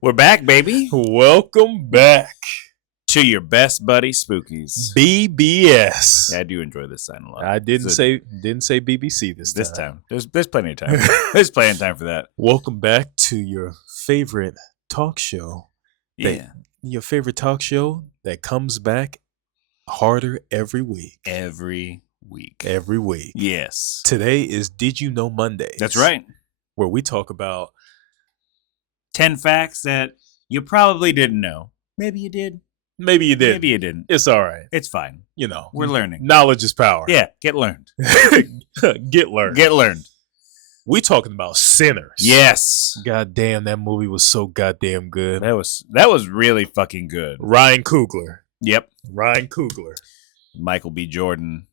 We're back, baby, Welcome back, to your best buddy Spookies. BBS. Yeah, I do enjoy this sign a lot. I didn't So, say BBC this time. There's plenty of time. There's plenty of time for that. Welcome back to your favorite talk show. Yeah, Your favorite talk show that comes back harder every week. every week. Every week. Yes, Today is Did You Know Mondays. that's right. Where we talk about 10 facts that you probably didn't know. Maybe you did. maybe you did. Maybe you didn't. It's all right. It's fine. You know, We're learning. knowledge is power. Yeah, get learned. Get learned. Get learned. We talking about Sinners. Yes. God damn, that movie was so goddamn good. That was really fucking good. Ryan Coogler. Yep. Ryan Coogler. Michael B. Jordan.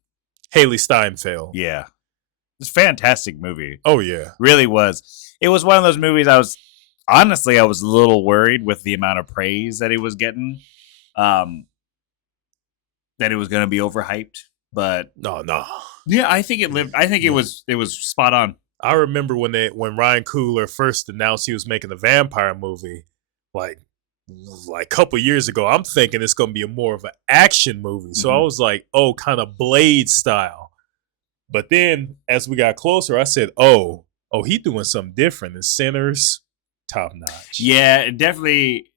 Haley Steinfeld. Yeah. It's a fantastic movie. Oh, yeah. Really was. It was one of those movies I was a little worried with the amount of praise that he was getting. That it was going to be overhyped, but No. yeah, I think it lived. I think it was spot on. I remember when Ryan Coogler first announced he was making a vampire movie, like a couple years ago. I'm thinking it's going to be more of an action movie. So I was like, oh, kind of Blade style. But then as we got closer, I said, oh, he doing something different. And Sinners, top notch. Yeah, it definitely.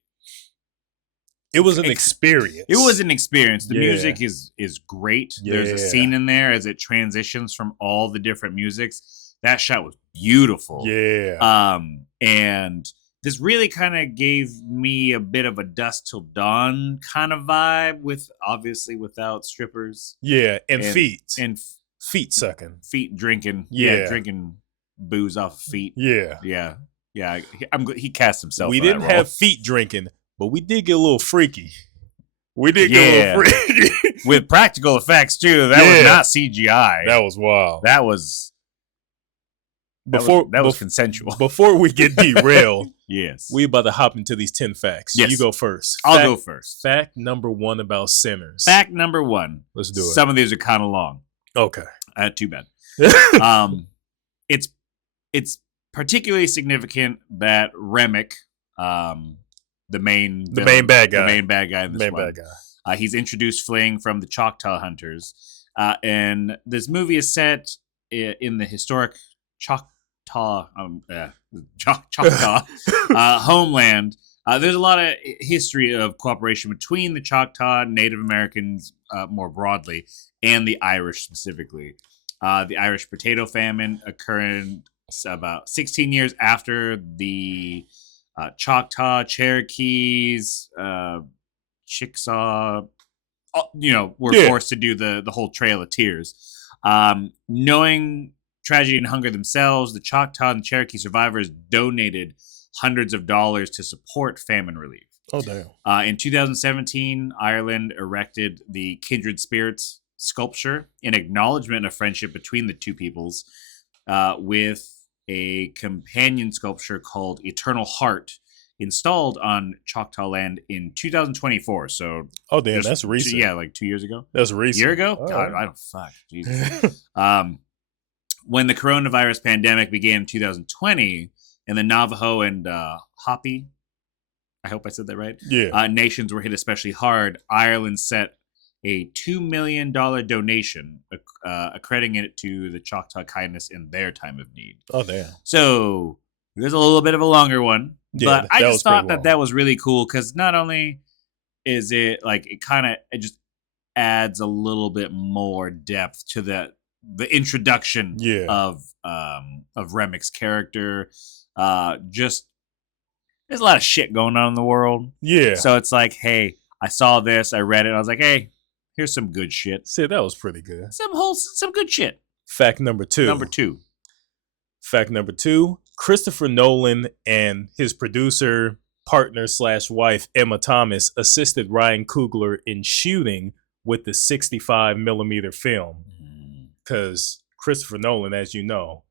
It was an experience. It was an experience. The Yeah. music is great. There's a Yeah. scene in there as it transitions from all the different musics. That shot was beautiful. Yeah. And this really kind of gave me a bit of a Dusk Till Dawn kind of vibe, with obviously without strippers Yeah. And feet. and Feet sucking. feet drinking. Yeah. Drinking booze off of feet. Yeah. Yeah. He cast himself. We for that didn't role. have feet drinking, but we did get a little freaky. We did get a little freaky. with practical effects too. That was Yeah. not CGI. That was wild. That was consensual. Before we get derailed, Yes. we about to hop into these 10 facts. Yes. You go first. I'll go first. Fact number 1 about Sinners. Fact number 1. Let's do it. Some of these are kind of long. Okay. Too bad. It's particularly significant that Remick, the main bad guy. the main bad guy in this Main one, bad guy. he's introduced fleeing from the Choctaw Hunters, and this movie is set in the historic Choctaw homeland. There's a lot of history of cooperation between the Choctaw, Native Americans more broadly, and the Irish specifically. The Irish potato famine occurred about 16 years after the Choctaw, Cherokees, Chickasaw, were forced to do the whole Trail of Tears. Knowing tragedy and hunger themselves, the Choctaw and Cherokee survivors donated hundreds of dollars to support famine relief. Oh, damn. In 2017, Ireland erected the Kindred Spirits sculpture in acknowledgement of friendship between the two peoples, with a companion sculpture called Eternal Heart installed on Choctaw land in 2024. So, Oh, damn. That's recent. Yeah, like 2 years ago. That's recent. A year ago? Oh. God, I don't fuck. Jesus. When the coronavirus pandemic began in 2020, and the Navajo and Hopi, I hope I said that right, Yeah. nations were hit especially hard, Ireland set a $2 million donation, accrediting it to the Choctaw kindness in their time of need. Oh, damn. So there's a little bit of a longer one, Yeah, but I that just was pretty thought long. that was really cool because not only is it like it just adds a little bit more depth to the introduction Yeah. of Remick's character. Just there's a lot of shit going on in the world. Yeah. So it's like, hey, I saw this, I read it, I was like, hey, here's some good shit. See, that was pretty good. Some good shit. Fact number 2. Number 2. Fact number 2. Christopher Nolan and his producer, partner / wife, Emma Thomas, assisted Ryan Coogler in shooting with the 65 millimeter film. Because Christopher Nolan, as you know,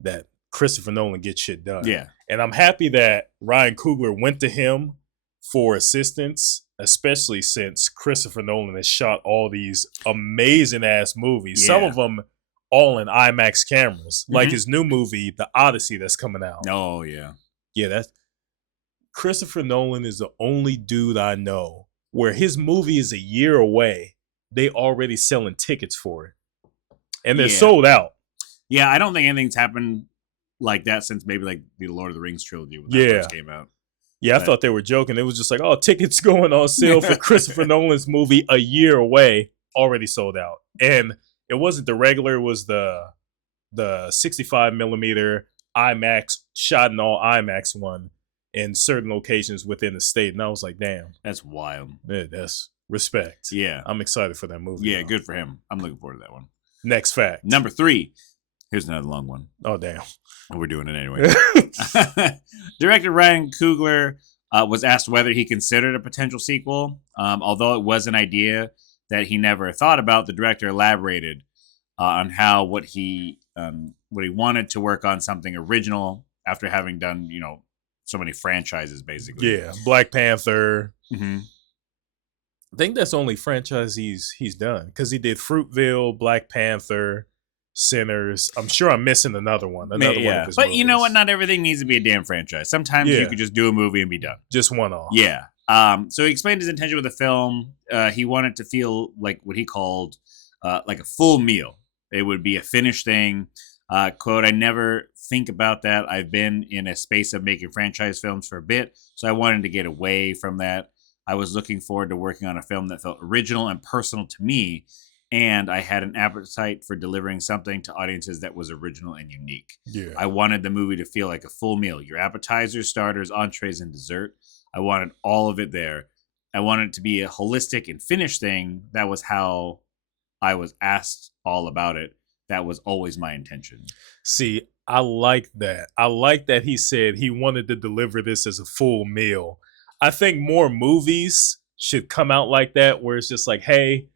that Christopher Nolan gets shit done. Yeah. And I'm happy that Ryan Coogler went to him for assistance, especially since Christopher Nolan has shot all these amazing ass movies. Some Yeah. of them all in IMAX cameras, like his new movie, The Odyssey, that's coming out. Oh, yeah. Yeah, Christopher Nolan is the only dude I know where his movie is a year away. They already selling tickets for it. And they're Yeah. sold out. Yeah, I don't think anything's happened like that since maybe like the Lord of the Rings trilogy when that Yeah. first came out. Yeah, I But- thought they were joking. It was just like, oh, tickets going on sale for Christopher Nolan's movie a year away, already sold out. And it wasn't the regular, it was the 65 millimeter IMAX, shot in all IMAX one in certain locations within the state. And I was like, damn, That's wild. that's respect. Yeah. I'm excited for that movie. Yeah, though. good for him. I'm looking forward to that one. Next fact. Number 3. Here's another long one. Oh, damn. We're doing it anyway. Director Ryan Coogler was asked whether he considered a potential sequel. Although it was an idea that he never thought about, the director elaborated on how what he wanted to work on something original after having done, so many franchises, basically. Yeah, Black Panther. Mm-hmm. I think that's the only franchise he's done because he did Fruitville, Black Panther, Sinners. I'm sure I'm missing another one. One of his But you know movies. what? Not everything needs to be a damn franchise. Sometimes you Yeah. could just do a movie and be done. Just one off. Yeah. So he explained his intention with the film. He wanted to feel like what he called like a full meal. It would be a finished thing. Quote, I never think about that. I've been in a space of making franchise films for a bit, so I wanted to get away from that. I was looking forward to working on a film that felt original and personal to me, and I had an appetite for delivering something to audiences that was original and unique. Yeah. I wanted the movie to feel like a full meal. Your appetizers, starters, entrees, and dessert. I wanted all of it there. I wanted it to be a holistic and finished thing. That was how I was asked all about it. That was always my intention. See, I like that. I like that he said he wanted to deliver this as a full meal. I think more movies should come out like that, where it's just like, hey,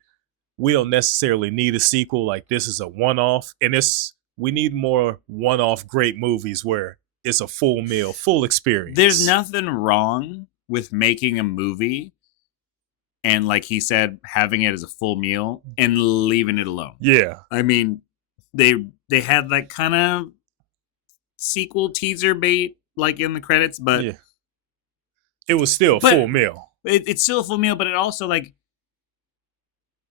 we don't necessarily need a sequel. Like, this is a one-off. And we need more one-off great movies where it's a full meal, full experience. There's nothing wrong with making a movie and, like he said, having it as a full meal and leaving it alone. Yeah. I mean, they had that kind of sequel teaser bait like in the credits, but Yeah. It was still a But- full meal. it's still a full meal, but it also like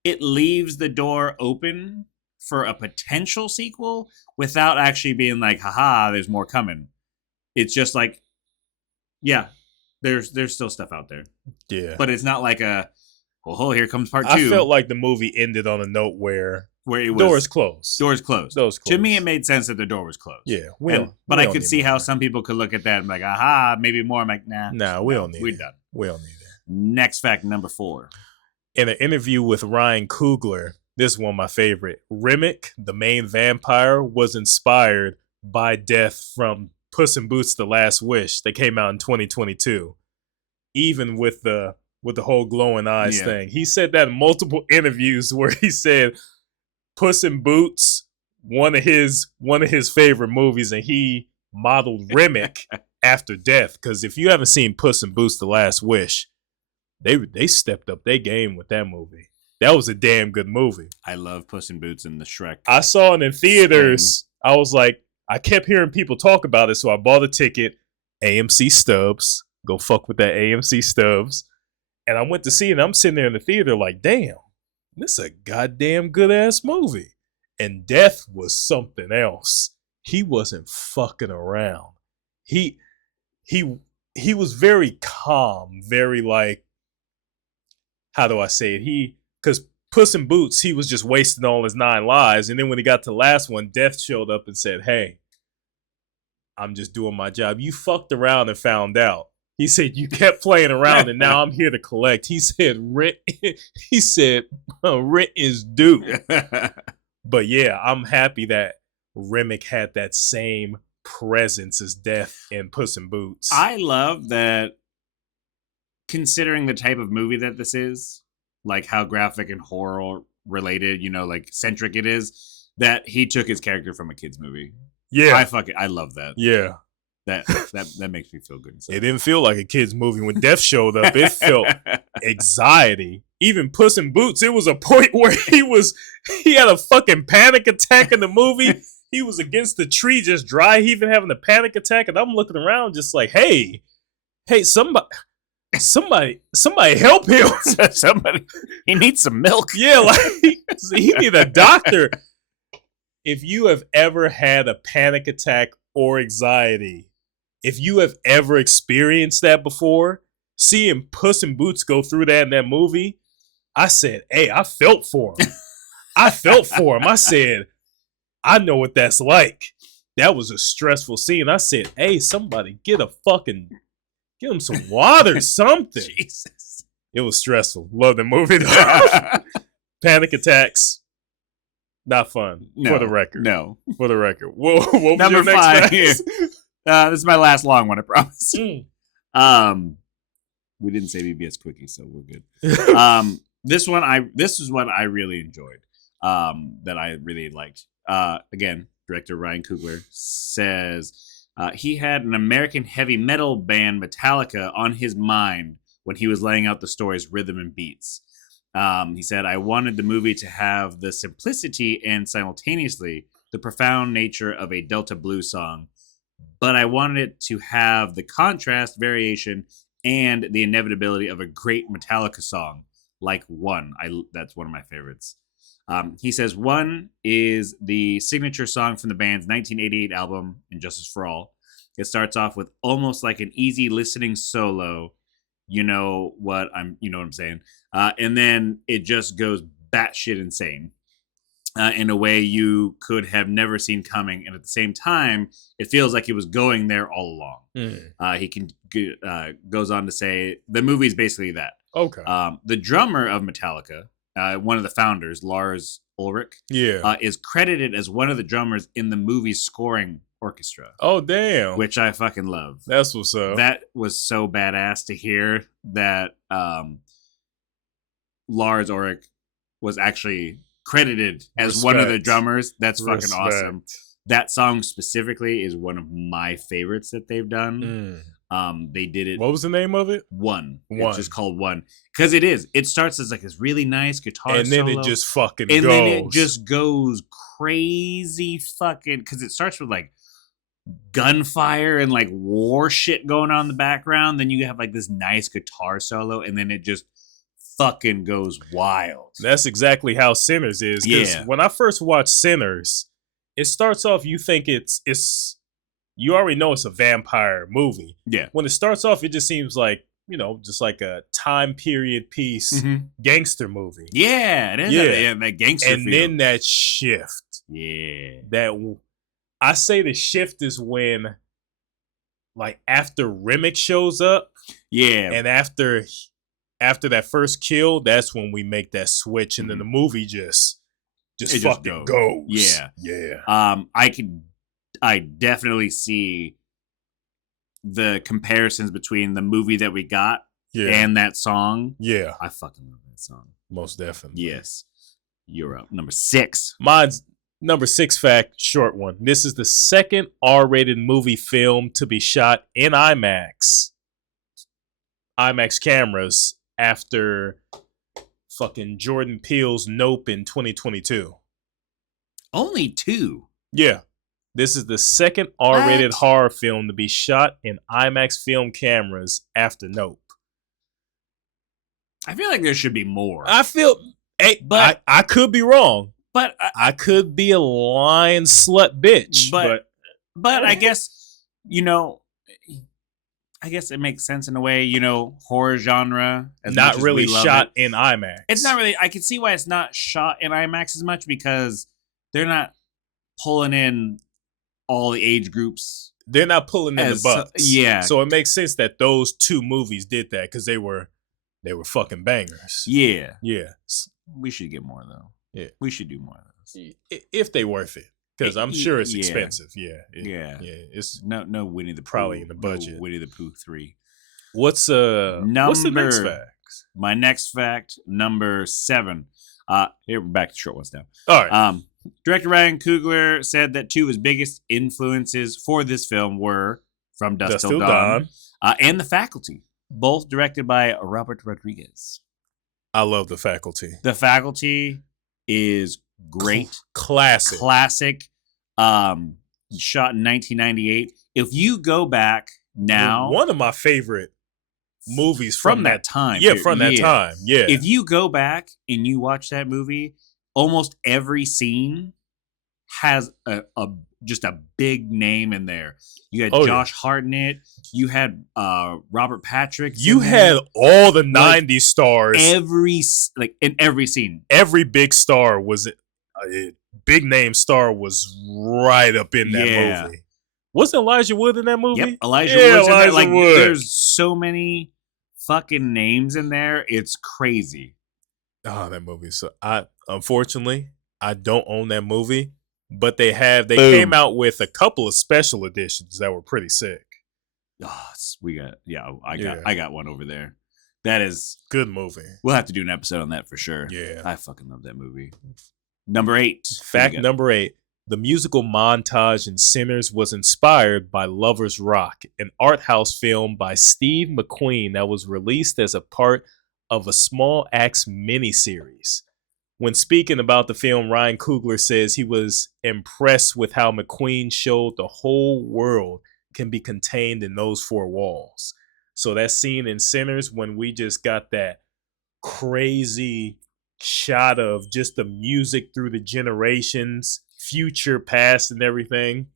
it leaves the door open for a potential sequel without actually being like, haha, there's more coming. It's just like, yeah, there's still stuff out there. Yeah. But it's not like a, well, here comes part 2. I felt like the movie ended on a note where where it was doors closed. doors closed. Doors To me, closed. it made sense that the door was closed. Yeah. But I could see how some people could look at that and be like, aha, maybe more. I'm like, nah. Nah, we don't need We're it. done. We don't need it. Next fact, number 4. In an interview with Ryan Coogler, this is one of my favorite. Remick, the main vampire, was inspired by Death from Puss in Boots: The Last Wish. They came out in 2022. Even with the whole glowing eyes Yeah. thing, he said that in multiple interviews where he said Puss in Boots, one of his favorite movies, and he modeled Remick after Death. Because if you haven't seen Puss in Boots: The Last Wish, they stepped up their game with that movie. That was a damn good movie. I love Puss in Boots and the Shrek. I saw it in theaters. I was like, I kept hearing people talk about it, so I bought a ticket. AMC Stubs. Go fuck with that AMC Stubs. And I went to see it, and I'm sitting there in the theater like, damn, this is a goddamn good-ass movie. And Death was something else. He wasn't fucking around. He was very calm, very like, how do I say it? Because Puss in Boots, he was just wasting all his 9 lives. And then when he got to the last one, Death showed up and said, hey, I'm just doing my job. You fucked around and found out. He said, you kept playing around and now I'm here to collect. He said, rent is due. But yeah, I'm happy that Remick had that same presence as Death in Puss in Boots. I love that, considering the type of movie that this is, like how graphic and horror related, like centric it is, that he took his character from a kid's movie. yeah. I love that. Yeah. That makes me feel good. It didn't feel like a kid's movie. When Death showed up, it felt anxiety. Even Puss in Boots, it was a point where he had a fucking panic attack in the movie. He was against the tree, just dry heaving, having a panic attack. And I'm looking around just like, hey, Hey, somebody help him. Somebody, he needs some milk. Yeah, like he need a doctor. If you have ever had a panic attack or anxiety, if you have ever experienced that before, seeing Puss in Boots go through that in that movie, I said, hey, I felt for him. I said, I know what that's like. That was a stressful scene. I said, hey, somebody give him some water, something. Jesus. It was stressful. Love the movie. Panic attacks. Not fun. No, for the record. No. For the record. What was Number your next 5 fact? here. This is my last long one, I promise. We didn't say BBS Quickie, so we're good. This is what I really enjoyed. That I really liked. Again, director Ryan Coogler says he had an American heavy metal band Metallica on his mind when he was laying out the story's rhythm and beats. He said, I wanted the movie to have the simplicity and simultaneously the profound nature of a Delta blues song, but I wanted it to have the contrast, variation, and the inevitability of a great Metallica song, like One. That's one of my favorites. He says, One is the signature song from the band's 1988 album, Injustice for All. It starts off with almost like an easy listening solo. You know what I'm saying? And then it just goes batshit insane in a way you could have never seen coming. And at the same time, it feels like it was going there all along. He goes on to say the movie is basically that. Okay. The drummer of Metallica, one of the founders, Lars Ulrich, is credited as one of the drummers in the movie's scoring orchestra. Oh, damn. Which I fucking love. That's what's up. That was so badass to hear that Lars Ulrich was actually credited as one of the drummers. That's fucking awesome. That song specifically is one of my favorites that they've done. They did it. What was the name of it? One. It's just called One. Because it is. It starts as like this really nice guitar and then solo, it just fucking goes. And then it just goes crazy fucking... Because it starts with like gunfire and like war shit going on in the background. Then you have like this nice guitar solo. And then it just fucking goes wild. That's exactly how Sinners is. Because when I first watched Sinners, it starts off, you think it's you already know it's a vampire movie. Yeah. When it starts off, it just seems like, just like a time period piece gangster movie. Yeah, it is. That gangster and feel. Then that shift. Yeah. I say the shift is when, like, after Remick shows up. Yeah. And after that first kill, that's when we make that switch. And then the movie just fucking goes. Yeah. Yeah. I definitely see the comparisons between the movie that we got and that song. Yeah. I fucking love that song. Most definitely. Yes. You're up. Number 6. Mine's number 6 fact, short one. This is the second R-rated movie film to be shot in IMAX cameras after fucking Jordan Peele's Nope in 2022. Only 2? Yeah. This is the second R-rated horror film to be shot in IMAX film cameras after Nope. I feel like there should be more. But I could be wrong. But I could be a lying slut bitch. But I guess, I guess it makes sense in a way, horror genre. Not really shot in IMAX. It's not really. I can see why it's not shot in IMAX as much because they're not pulling in all the age groups. They're not pulling in the butts. Yeah. So it makes sense that those 2 movies did that because they were fucking bangers. Yeah. Yeah. We should get more though. Yeah. We should do more of those. If they worth it. Because I'm sure it's expensive. Yeah. It's no Winnie the Pooh. Probably in the budget. No Winnie the Pooh 3. What's the next fact? My next fact, number 7. Here, we're back to short ones now. All right. Director Ryan Coogler said that 2 of his biggest influences for this film were From Dusk Till Dawn and The Faculty, both directed by Robert Rodriguez. I love The Faculty. The Faculty is great. Classic. Shot in 1998. If you go back now... One of my favorite movies from that time. Yeah, from that time. Yeah. If you go back and you watch that movie, almost every scene has just a big name in there. You had Josh Hartnett. You had Robert Patrick. You had all the '90s stars. In every scene, every big star was big name star was right up in that movie. Wasn't Elijah Wood in that movie? Yep, Elijah Wood's in there. Wood. There's so many fucking names in there. It's crazy. Oh, that movie. So unfortunately I don't own that movie. But they came out with a couple of special editions that were pretty sick. Oh, I got one over there. That is good movie. We'll have to do an episode on that for sure. Yeah. I fucking love that movie. Number 8. Fact number 8. The musical montage in Sinners was inspired by Lovers Rock, an art house film by Steve McQueen that was released as a part of a Small Axe miniseries. When speaking about the film, Ryan Coogler says he was impressed with how McQueen showed the whole world can be contained in those 4 walls. So that scene in Sinners when we just got that crazy shot of just the music through the generations, future, past, and everything,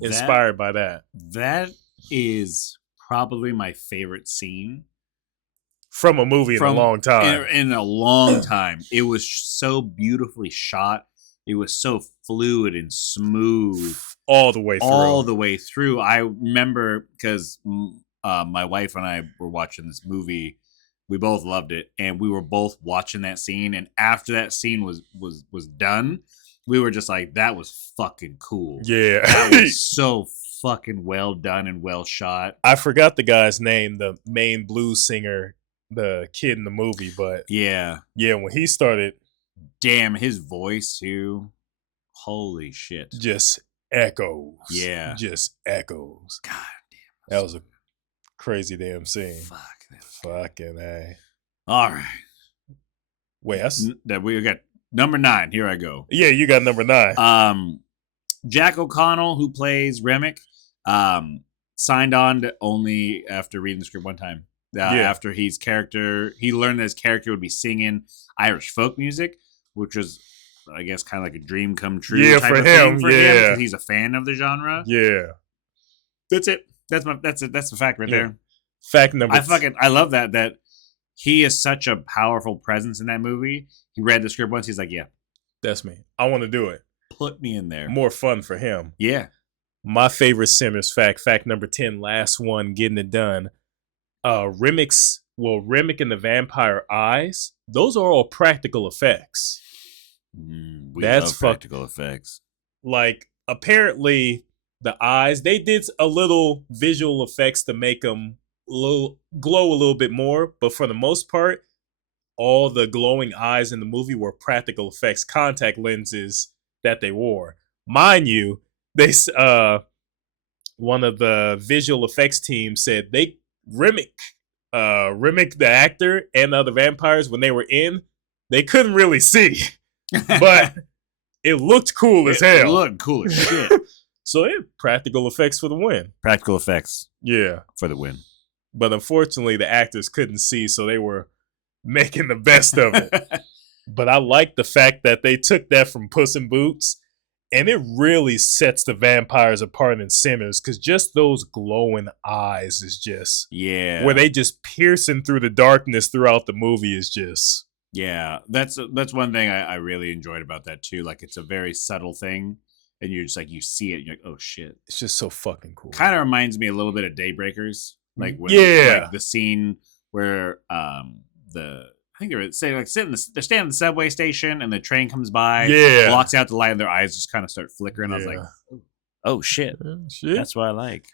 inspired by that. That is probably my favorite scene. From a movie in a long time. In a long time. It was so beautifully shot. It was so fluid and smooth. All the way through. I remember because my wife and I were watching this movie. We both loved it. And we were both watching that scene. And after that scene was done, we were just like, that was fucking cool. Yeah. That was so fucking well done and well shot. I forgot the guy's name, the main blues singer. The kid in the movie, but yeah, when he started, damn, his voice too, holy shit, just echoes. Yeah, just echoes. God damn, that was a crazy damn scene. Fucking A. All right, wait, that we got number 9. Here I go. Yeah, you got number 9. Jack O'Connell, who plays Remick, signed on to only after reading the script one time. After he learned that his character would be singing Irish folk music, which was, I guess, kind of like a dream come true. For him, because he's a fan of the genre. Yeah, that's it. That's the fact right there. Fact number. I love that he is such a powerful presence in that movie. He read the script once. He's like, yeah, that's me. I want to do it. Put me in there. More fun for him. Yeah. My favorite Sinners fact number 10, last one, getting it done. Remick and the vampire eyes, those are all practical effects. That's practical effects. Like, apparently, the eyes, they did a little visual effects to make them glow a little bit more, but for the most part, all the glowing eyes in the movie were practical effects, contact lenses that they wore. Mind you, one of the visual effects team said Remick the actor and the other vampires, when they were in, they couldn't really see, but it looked cool as hell. It looked cool as shit. So practical effects for the win. Practical effects. Yeah. For the win. But unfortunately, the actors couldn't see, so they were making the best of it. But I like the fact that they took that from Puss in Boots, and it really sets the vampires apart in Sinners, because just those glowing eyes is just... Yeah. Where they just piercing through the darkness throughout the movie is just... Yeah. That's one thing I really enjoyed about that, too. Like, it's a very subtle thing, and you're just like, you see it, and you're like, oh, shit. It's just so fucking cool. Kind of reminds me a little bit of Daybreakers. Like, when, like the scene where I think they were saying, like, they're standing at the subway station and the train comes by, blocks out the light, and their eyes just kind of start flickering. I was like, oh shit. That's what I like.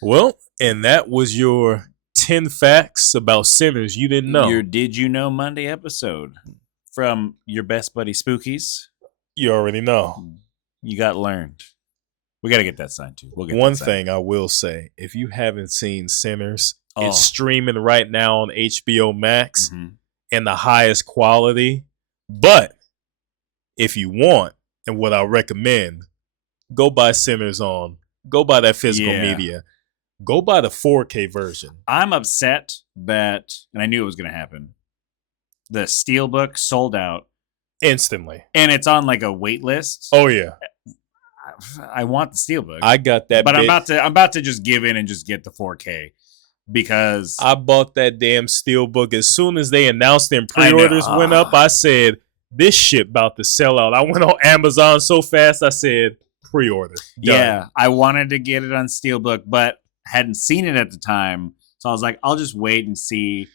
Well, and that was your 10 facts about Sinners you didn't know. Your Did You Know Monday episode from your best buddy Spookies. You already know. You got learned. We got to get that signed too. We'll get one thing I will say, if you haven't seen Sinners, it's streaming right now on HBO Max. In the highest quality. But if you want, and what I recommend, go buy Sinners go buy that physical media. Go buy the 4K version. I'm upset that, and I knew it was going to happen. The Steelbook sold out, Instantly. and it's on like a wait list. Oh yeah. I want the Steelbook. I got that but bit. I'm about to just give in and just get the 4K because I bought that damn Steelbook as soon as they announced and pre-orders went up. I said, this shit about to sell out. I went on Amazon so fast, I said, pre-order. Done. Yeah, I wanted to get it on Steelbook, but hadn't seen it at the time. So I was like, I'll just wait and see.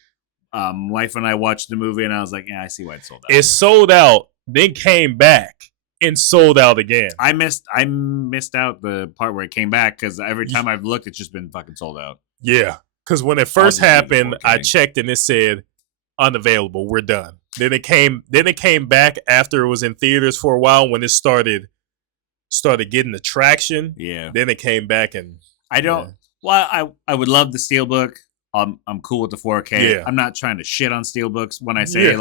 Wife and I watched the movie, and I was like, yeah, I see why it sold out. It sold out, then came back and sold out again. I missed out the part where it came back because every time I've looked, it's just been fucking sold out. Yeah, because when it first just need the happened, 4K. I checked and it said unavailable. We're done. Then it came back after it was in theaters for a while when it started getting the traction. Yeah. Then it came back and I don't. Yeah. Well, I would love the Steelbook. I'm cool with the 4K. Yeah. I'm not trying to shit on Steelbooks when I say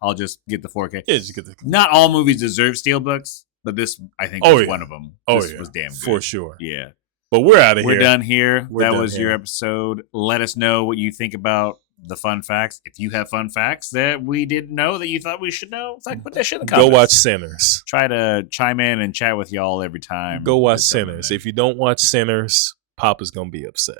I'll just get the 4K. Yeah, just get the Not all movies deserve Steelbooks, but this I think Oh, was yeah. one of them. Oh This yeah, was damn good. for sure. Yeah. But we're out of We're here. done here. We're that done was your here. episode. Let us know what you think about the fun facts. If you have fun facts that we didn't know that you thought we should know, it's like put that shit in the Go comments. watch Sinners. Try to chime in and chat with y'all every time. Go watch It's something Sinners. that- If you don't watch Sinners, Papa's gonna be upset.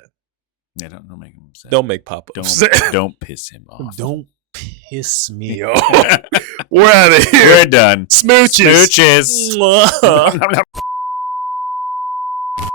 Yeah, don't make him upset. Don't make Papa upset. Don't piss him off. Don't piss me off. We're out of here. We're done. Smooches. Smooches. Mwah.